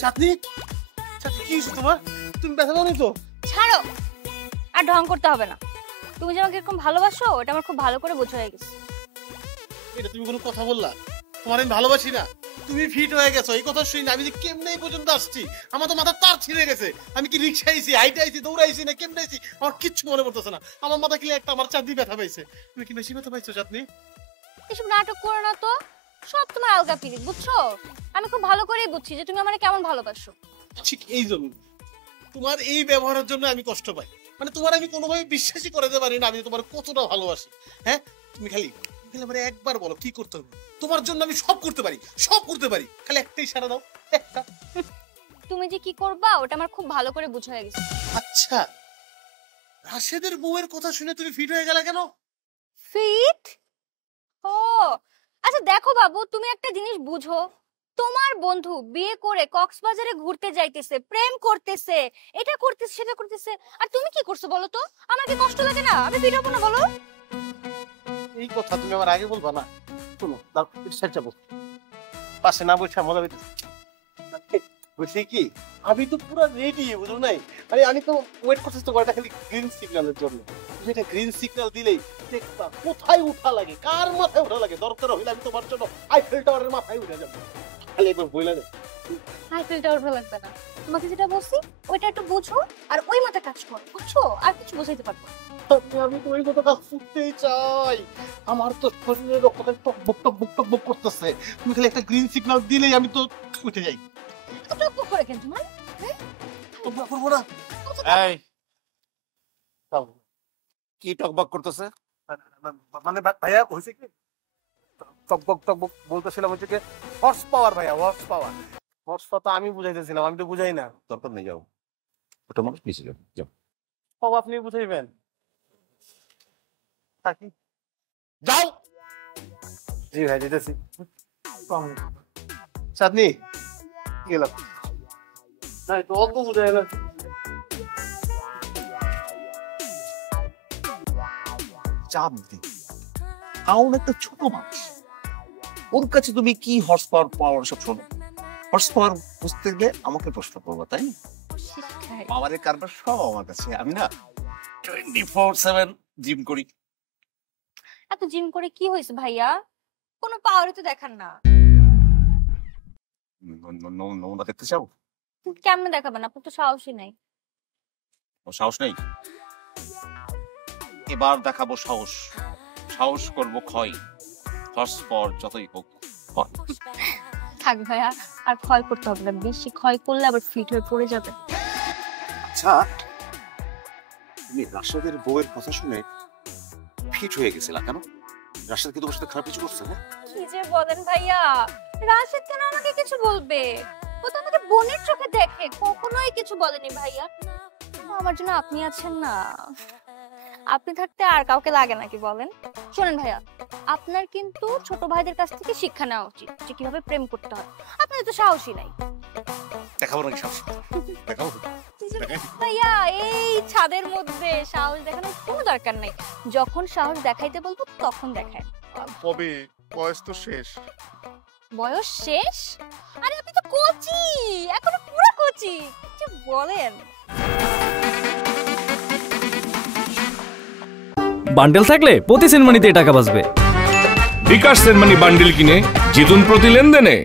চাঁদনি, চাঁদনি কি হয়েছে তোমার? তুমি ব্যথা পাওনি তো? ছাড়ো, আর ঢং করতে হবে না। তুমি যে আমাকে এরকম ভালোবাসো ওটা আমার খুব ভালো করে বোঝা হয়ে গেছে। এটা তুমি কোনো কথা বললা? তোমার আমি ভালোবাসি না? তুমি ফিট হয়ে গেছো এই কথা শুনি না আমি যে কেমনে এই পর্যন্ত আসছি, আমার তো মাথা তার ছিঁড়ে গেছে। আমি কি রিক্সা আইছি, হাইটে আইছি, দৌড়াইছি না কেমনে আইছি আমার কিচ্ছু মনে পড়তেছে না। আমার মাথা কি একটা আমার চাঁদনি ব্যথা পাইছে। তুমি কি বেশি ব্যথা পাইছো চাঁদনি? এসব নাটক করো না তো, সব তোমার আলগা ফিলিং, বুঝছো? আমি খুব ভালো করেই বুঝছি যে তুমি আমাকে কেমন ভালোবাসো। ঠিক এই জন্য তোমার এই ব্যবহারের জন্য আমি কষ্ট পাই। মানে তোমার আমি কোনোভাবে বিশ্বাসই করতে পারি না আমি তোমার কতটা ভালোবাসি। হ্যাঁ, তুমি খালি আমার একবার বলো কি করতে হবে। তোমার জন্য আমি সব করতে পারি, সব করতে পারি, খালি একটাই ইশারা দাও, একটা। তুমি যে কি করবা ওটা আমার খুব ভালো করে বোঝা হয়ে গেছে। আচ্ছা, রাশেদের বউয়ের কথা শুনে তুমি ফিট হয়ে গেলে কেন? ফিট? ও আচ্ছা, দেখো বাবু, তুমি একটা জিনিস বুঝো, তোমার বন্ধু বিয়ে করে কক্সবাজারে ঘুরতে যাইতেছে, প্রেম করতেছে, এটা করতেছে সেটা করতেছে, আর তুমি কি করছো বলো তো? আমার কি কষ্ট লাগে না? আমি ফিট হবো না বলো? এই কথা তুমি আমার আগে বলবা না? শোনো, দাও সাইড যাবো, পাশে না বসে মজা বুঝলি কি, আমি তো পুরো রেডি, বুঝলো নাই? মানে আমি তো ওয়েট করতেছি তো খালি গ্রিন সিগন্যালের জন্য। যেটা গ্রিন সিগন্যাল দিলেই দেখবা কোথায় উঠা লাগে, কার মাথায় উঠা লাগে, দরকার হইলে আমি তোমার জন্য আইফেল টাওয়ারের মাথায় উঠে যাবো। খালি একবার বইলা দে। আইফেল টাওয়ার ভালো লাগবে না, তোমাকে যেটা বলছি ওইটা একটু বুঝো আর ওই মতো কাজ করো, বুঝছো? আর কিছু বুঝাইতে পারবো না। আমি তো ওই কথা শুনতেই চাই। আমার তো শরীরে রক্তটা টকবক টকবক টকবক করতেছে। তুমি খালি একটা গ্রিন সিগন্যাল দিলেই আমি তো উঠে যাই। টকবক করে কেন তোমার? টকবক করবো না? এই কি টকবক করতেছে? মানে ভাইয়া হয়েছে কি, টকবক টকবক বলতেছিলাম হচ্ছে কি হর্স পাওয়ার ভাইয়া, হর্স পাওয়ার। হর্স পাওয়ার তো আমি বুঝাইতেছিলাম, আমি তো বুঝাই না। দরকার নেই, যাও, ওটা মানুষ নিচে যাও, যাও। সব আপনি বুঝাইবেন, থাকি যাও। জি ভাই যেতেছি। চাঁদনি গেলাম না, একটু অল্প বুঝাই না। চাপ দি, কারণ একটা ছোট মানুষ, ওর কাছে তুমি কি হর্স পাওয়ার পাওয়ার সব শোনো। হর্স পাওয়ার বুঝতে গেলে আমাকে প্রশ্ন করবো, তাই না? পাওয়ারের কারবার সব আমার কাছে, আমি না 24/7 জিম করি। এত জিম করে কি হয়েছে ভাইয়া? কোনো পাওয়ারই তো দেখান না। নমুনা দেখতে চাও? কেমনে দেখাবেন? আপনার তো সাহসই নাই। ও সাহস নেই, এবার দেখাবো সাহস। সাহস করবো ক্ষয়, হর্স পাওয়ার যতই হোক ক্ষয়। থাক ভাইয়া, আর ক্ষয় করতে হবে না, বেশি ক্ষয় করলে আবার ফিট হয়ে পড়ে যাবে। আচ্ছা, তুমি রাশেদের বউয়ের কথা শুনে ফিট হয়ে গেছিলা কেন? রাশেদ কি তোমার সাথে খারাপ কিছু করছে না? কি যে বলেন ভাইয়া, রাশেদ কেন আমাকে কিছু বলবে? ও তো আমাকে বোনের চোখে দেখে, কখনোই কিছু বলেনি ভাইয়া। আমার জন্য আপনি আছেন না, আপনি থাকতে আর কাউকে লাগে নাকি বলেন? শোনেন ভাইয়া, আপনার কিন্তু ছোট ভাইদের কাছ থেকে শিক্ষা নেওয়া উচিত যে কিভাবে প্রেম করতে হয়। আপনার তো সাহসই নাই। দেখাবো নাকি সাহস? দেখাবো ভাইয়া, এই ছাদের মধ্যে সাহস দেখানোর কোনো দরকার নাই, যখন সাহস দেখাইতে বলবো তখন দেখায়। কবে? বয়স তো শেষ। বয়স শেষ? আরে আপনি তো কোচি, এখনো পুরো কোচি, কি বলেন? বান্ডেল থাকলে প্রতি সেনমানিতে টাকা বাঁচবে। বিকাশ সেনমানি বান্ডেল কিনে জিতুন প্রতি লেনদেনে।